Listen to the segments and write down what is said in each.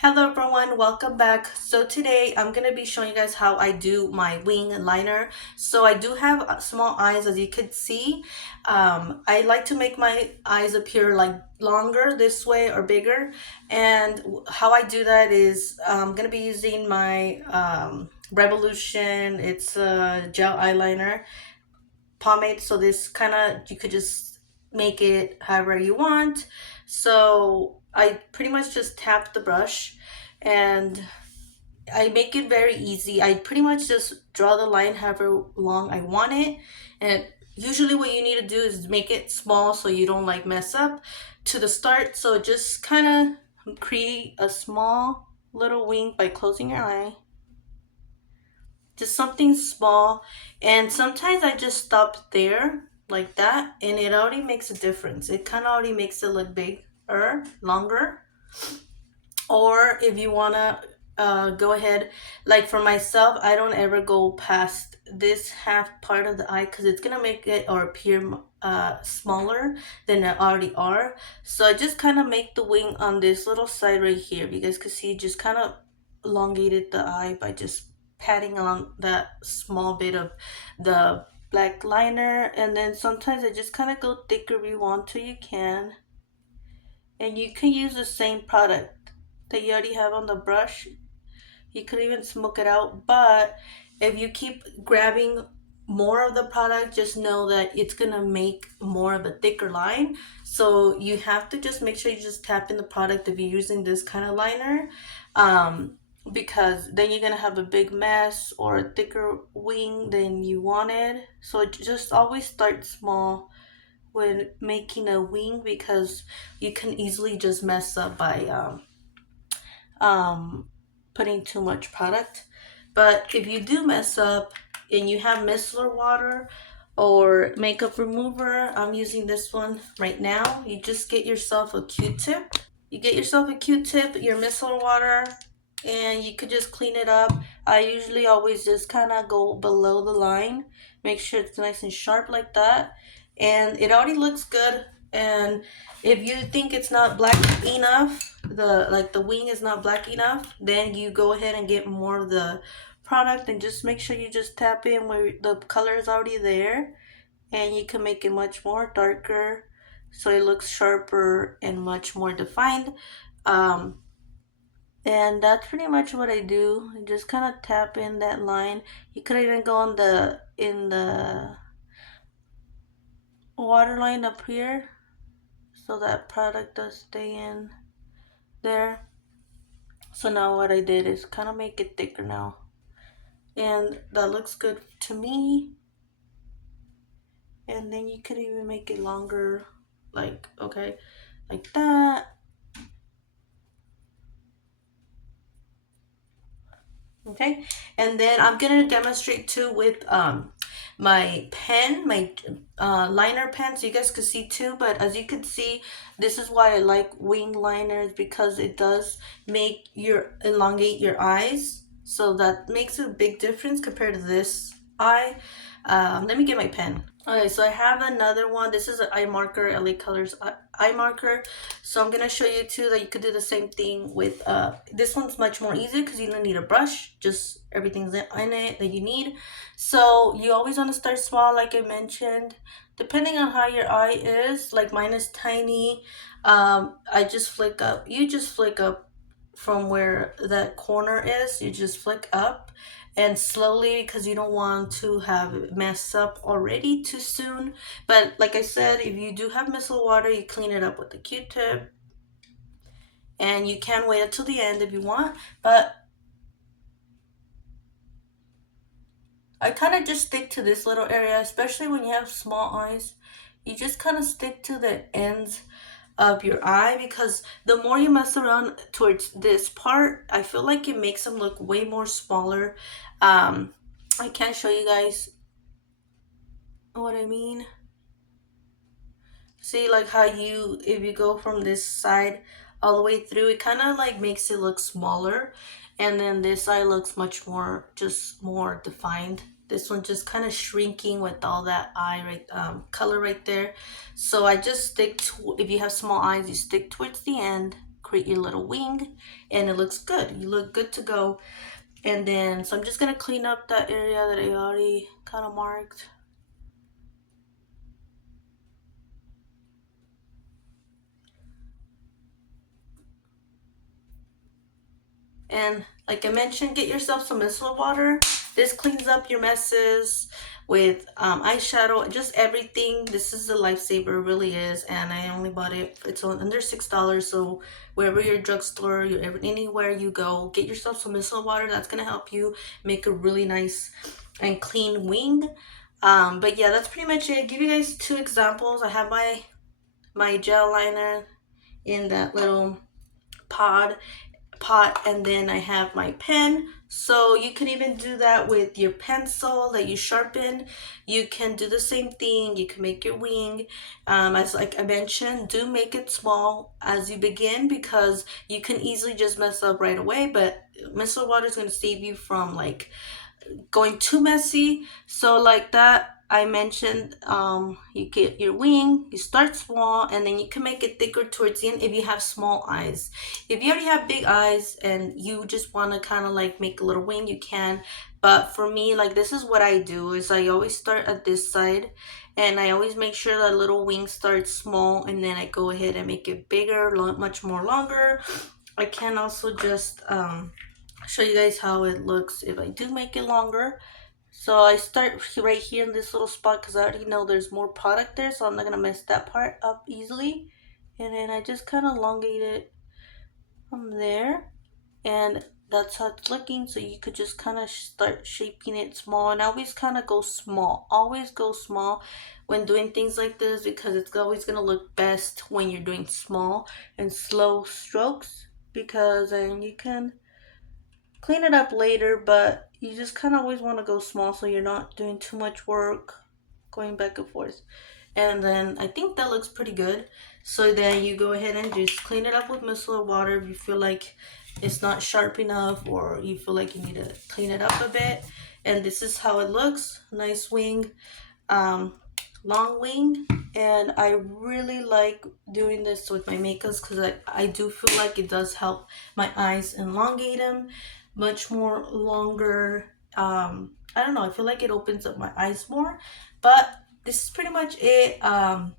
Hello everyone, welcome back. So today I'm gonna be showing you guys how I do my wing liner. So I do have small eyes, as you could see. I like to make my eyes appear like longer this way or bigger. And how I do that is I'm gonna be using my Revolution. It's a gel eyeliner pomade. So this kind of, you could just make it however you want. So I pretty much just tap the brush and I make it very easy. I pretty much just draw the line however long I want it. And usually what you need to do is make it small so you don't like mess up to the start. So just kind of create a small little wing by closing your eye. Just something small. And sometimes I just stop there like that and it already makes a difference. It kind of already makes it look bigger, longer. Or if you want to go ahead, like for myself, I don't ever go past this half part of the eye because it's gonna make it or appear smaller than it already are. So I just kind of make the wing on this little side right here. You guys can see just kind of elongated the eye by just patting on that small bit of the black liner. And then sometimes I just kind of go thicker if you want to, you can. And you can use the same product that you already have on the brush. You could even smoke it out, but if you keep grabbing more of the product, just know that it's gonna make more of a thicker line. So you have to just make sure you just tap in the product if you're using this kind of liner, um, because then you're gonna have a big mess or a thicker wing than you wanted. So just always start small when making a wing because you can easily just mess up by um, putting too much product. But if you do mess up and you have micellar water or makeup remover, I'm using this one right now. You just get yourself a Q-tip. You get yourself a Q-tip, your micellar water, and you could just clean it up. I usually always just kind of go below the line, make sure it's nice and sharp like that. And it already looks good. And if you think it's not black enough, the wing is not black enough, then you go ahead and get more of the product and just make sure you just tap in where the color is already there, and you can make it much more darker so it looks sharper and much more defined. um and that's pretty much what I do. I just kind of tap in that line. You could even go on the in the waterline up here so that product does stay in there. So now what I did is kind of make it thicker now, and that looks good to me. And then you could even make it longer, like okay, like that. Okay, and then I'm gonna demonstrate too with my pen, my liner pen, so you guys could see too. But as you can see, this is why I like wing liners, because it does make your elongate your eyes, so that makes a big difference compared to this eye. Let me get my pen. Okay, so I have another one. This is an eye marker, LA Colors eye marker. So I'm gonna show you too that you could do the same thing with this one's much more easy because you don't need a brush, just everything's in it that you need. So you always want to start small, like I mentioned, depending on how your eye is. Like mine is tiny. I just flick up. You just flick up from where that corner is. You just flick up and slowly, because you don't want to have it mess up already too soon. But like I said, if you do have micellar water, you clean it up with a Q-tip, and you can wait until the end if you want. But I kind of just stick to this little area, especially when you have small eyes. You just kind of stick to the ends of your eye, because the more you mess around towards this part, I feel like it makes them look way more smaller. I can't show you guys what I mean. See, like how you, if you go from this side all the way through, it kind of like makes it look smaller. And then this side looks much more, just more defined. This one just kind of shrinking with all that eye right, color right there. So I just stick to, if you have small eyes, you stick towards the end, create your little wing, and it looks good. You look good to go. And then, so I'm just gonna clean up that area that I already kind of marked. And like I mentioned, get yourself some micellar water. This cleans up your messes with eyeshadow, just everything. This is a lifesaver, it really is. And I only bought it, it's on under $6. So wherever your drugstore, anywhere you go, get yourself some micellar water. That's gonna help you make a really nice and clean wing. But yeah, that's pretty much it. Give you guys two examples. I have my gel liner in that little pot, and then I have my pen. So you can even do that with your pencil that you sharpen. You can do the same thing. You can make your wing. As like I mentioned, do make it small as you begin, because you can easily just mess up right away. But micellar water is going to save you from like going too messy. So like that I mentioned, you get your wing, you start small, and then you can make it thicker towards the end if you have small eyes. If you already have big eyes and you just want to kind of like make a little wing, you can. But for me, like, this is what I do is I always start at this side, and I always make sure that little wing starts small, and then I go ahead and make it bigger, much more longer. I can also just show you guys how it looks if I do make it longer. So I start right here in this little spot because I already know there's more product there, so I'm not gonna mess that part up easily. And then I just kind of elongate it from there, and that's how it's looking. So you could just kind of start shaping it small, and always kind of go small. Always go small when doing things like this, because it's always gonna look best when you're doing small and slow strokes, because then you can clean it up later, but you just kind of always want to go small so you're not doing too much work going back and forth. And then I think that looks pretty good. So then you go ahead and just clean it up with micellar water if you feel like it's not sharp enough, or you feel like you need to clean it up a bit. And this is how it looks. Nice wing, um, long wing. And I really like doing this with my makeups because I do feel like it does help my eyes elongate them much more longer. I don't know, I feel like it opens up my eyes more. But this is pretty much it. I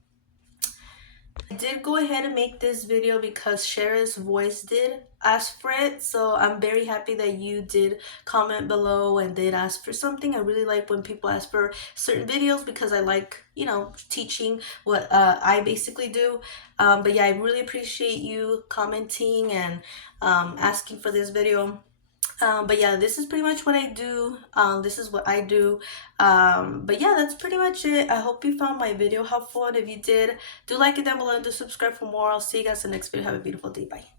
did go ahead and make this video because Shara's voice did ask for it, so I'm very happy that you did comment below and did ask for something. I really like when people ask for certain videos because I like, you know, teaching what I basically do. But yeah, I really appreciate you commenting and asking for this video. But yeah, this is pretty much what I do. This is what I do. But yeah, that's pretty much it. I hope you found my video helpful, and if you did, do like it down below and do subscribe for more. I'll see you guys in the next video. Have a beautiful day. Bye.